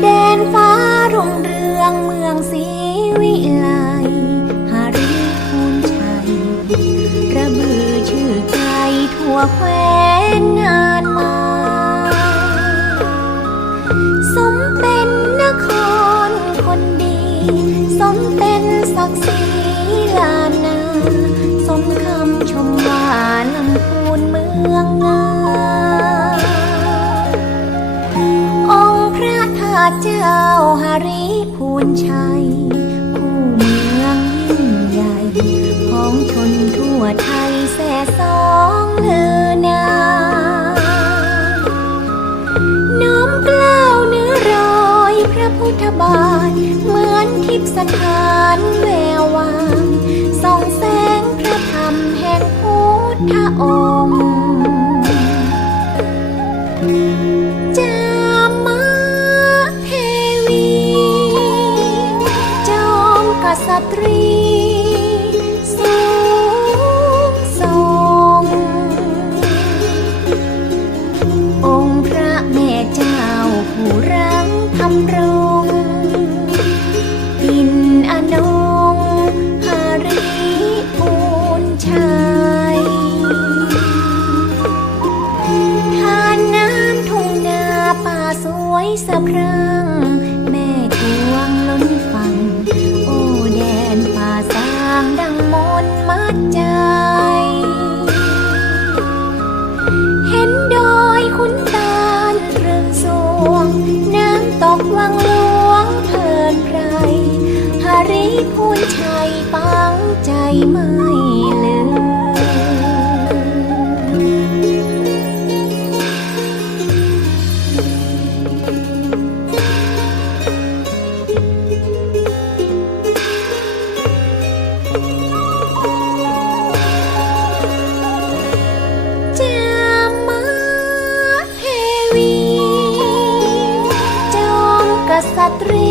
แดนฟ้ารุ่งเรืองเมืองศรีวิไล เป็นศักดิ์ศรีลานนาสมคำชมว่าลำพูนเมืองงามองค์พระธาตุเจ้าหาริพูนชัยานแวววางส่องแสงพระธรรมแห่งพุทธองค์จามาเทวี จอมกษัตรี สะพรั่งแม่กวงล้นฟัง โอ้แดนป่าสางดังมนต์มัดใจ เห็นดอยขุนตาลตรึงสวง น้ำตกวังหลวงเพลินไพรหาริพูนชัยปังใจไม่ลื ก